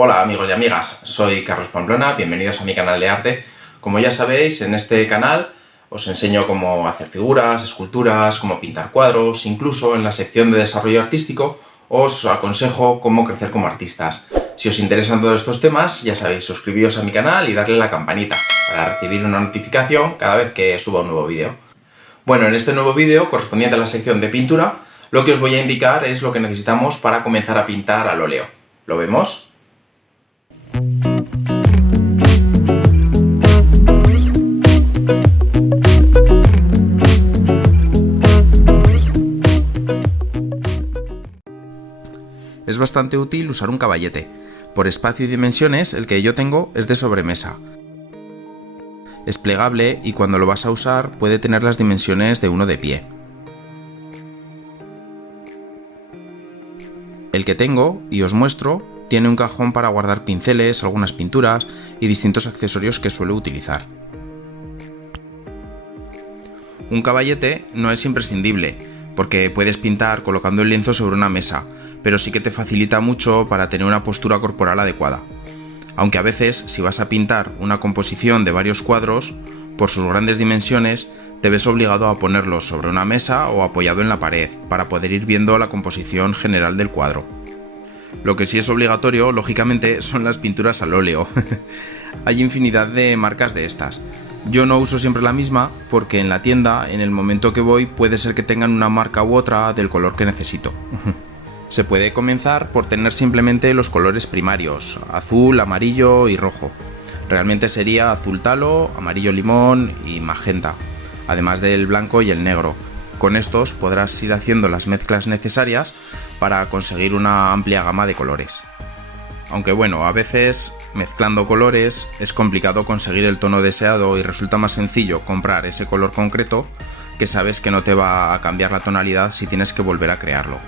Hola amigos y amigas, soy Carlos Pamplona, bienvenidos a mi canal de arte. Como ya sabéis, en este canal os enseño cómo hacer figuras, esculturas, cómo pintar cuadros, incluso en la sección de desarrollo artístico os aconsejo cómo crecer como artistas. Si os interesan todos estos temas, ya sabéis, suscribiros a mi canal y darle a la campanita para recibir una notificación cada vez que suba un nuevo vídeo. Bueno, en este nuevo vídeo, correspondiente a la sección de pintura, lo que os voy a indicar es lo que necesitamos para comenzar a pintar al óleo. ¿Lo vemos? Es bastante útil usar un caballete. Por espacio y dimensiones, el que yo tengo es de sobremesa. Es plegable y cuando lo vas a usar puede tener las dimensiones de uno de pie. El que tengo, y os muestro, tiene un cajón para guardar pinceles, algunas pinturas y distintos accesorios que suelo utilizar. Un caballete no es imprescindible, porque puedes pintar colocando el lienzo sobre una mesa, pero sí que te facilita mucho para tener una postura corporal adecuada. Aunque a veces, si vas a pintar una composición de varios cuadros, por sus grandes dimensiones, te ves obligado a ponerlos sobre una mesa o apoyado en la pared, para poder ir viendo la composición general del cuadro. Lo que sí es obligatorio, lógicamente, son las pinturas al óleo. Hay infinidad de marcas de estas. Yo no uso siempre la misma porque en la tienda, en el momento que voy, puede ser que tengan una marca u otra del color que necesito. Se puede comenzar por tener simplemente los colores primarios, azul, amarillo y rojo. Realmente sería azul talo, amarillo limón y magenta, además del blanco y el negro. Con estos podrás ir haciendo las mezclas necesarias para conseguir una amplia gama de colores. Aunque bueno, a veces mezclando colores es complicado conseguir el tono deseado y resulta más sencillo comprar ese color concreto que sabes que no te va a cambiar la tonalidad si tienes que volver a crearlo.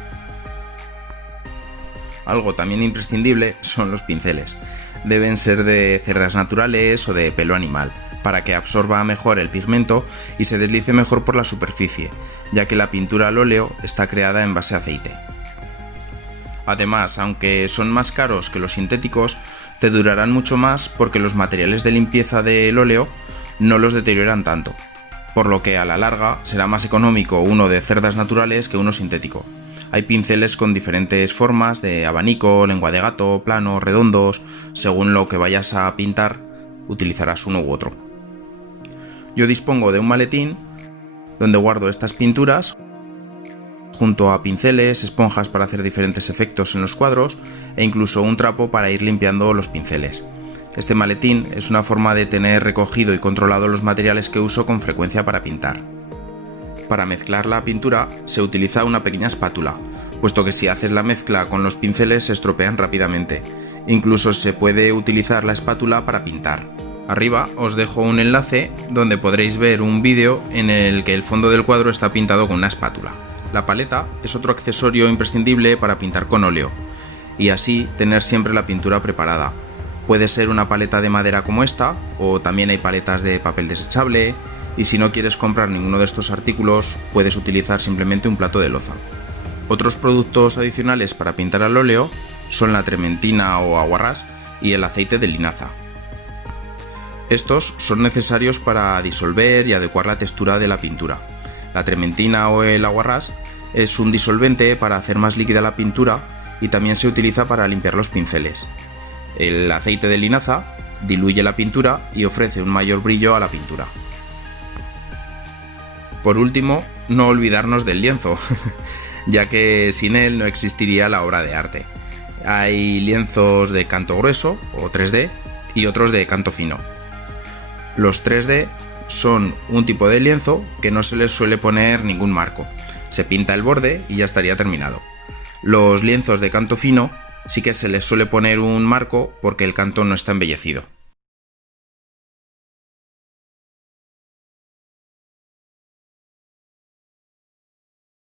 Algo también imprescindible son los pinceles. Deben ser de cerdas naturales o de pelo animal, para que absorba mejor el pigmento y se deslice mejor por la superficie, ya que la pintura al óleo está creada en base a aceite. Además, aunque son más caros que los sintéticos, te durarán mucho más porque los materiales de limpieza del óleo no los deterioran tanto, por lo que a la larga será más económico uno de cerdas naturales que uno sintético. Hay pinceles con diferentes formas de abanico, lengua de gato, planos, redondos. Según lo que vayas a pintar, utilizarás uno u otro. Yo dispongo de un maletín donde guardo estas pinturas junto a pinceles, esponjas para hacer diferentes efectos en los cuadros e incluso un trapo para ir limpiando los pinceles. Este maletín es una forma de tener recogido y controlado los materiales que uso con frecuencia para pintar. Para mezclar la pintura se utiliza una pequeña espátula, puesto que si haces la mezcla con los pinceles se estropean rápidamente. Incluso se puede utilizar la espátula para pintar. Arriba os dejo un enlace donde podréis ver un vídeo en el que el fondo del cuadro está pintado con una espátula. La paleta es otro accesorio imprescindible para pintar con óleo, y así tener siempre la pintura preparada. Puede ser una paleta de madera como esta, o también hay paletas de papel desechable, y si no quieres comprar ninguno de estos artículos, puedes utilizar simplemente un plato de loza. Otros productos adicionales para pintar al óleo son la trementina o aguarrás y el aceite de linaza. Estos son necesarios para disolver y adecuar la textura de la pintura. La trementina o el aguarrás es un disolvente para hacer más líquida la pintura y también se utiliza para limpiar los pinceles. El aceite de linaza diluye la pintura y ofrece un mayor brillo a la pintura. Por último, no olvidarnos del lienzo, ya que sin él no existiría la obra de arte. Hay lienzos de canto grueso o 3D y otros de canto fino. Los 3D son un tipo de lienzo que no se les suele poner ningún marco. Se pinta el borde y ya estaría terminado. Los lienzos de canto fino sí que se les suele poner un marco porque el canto no está embellecido.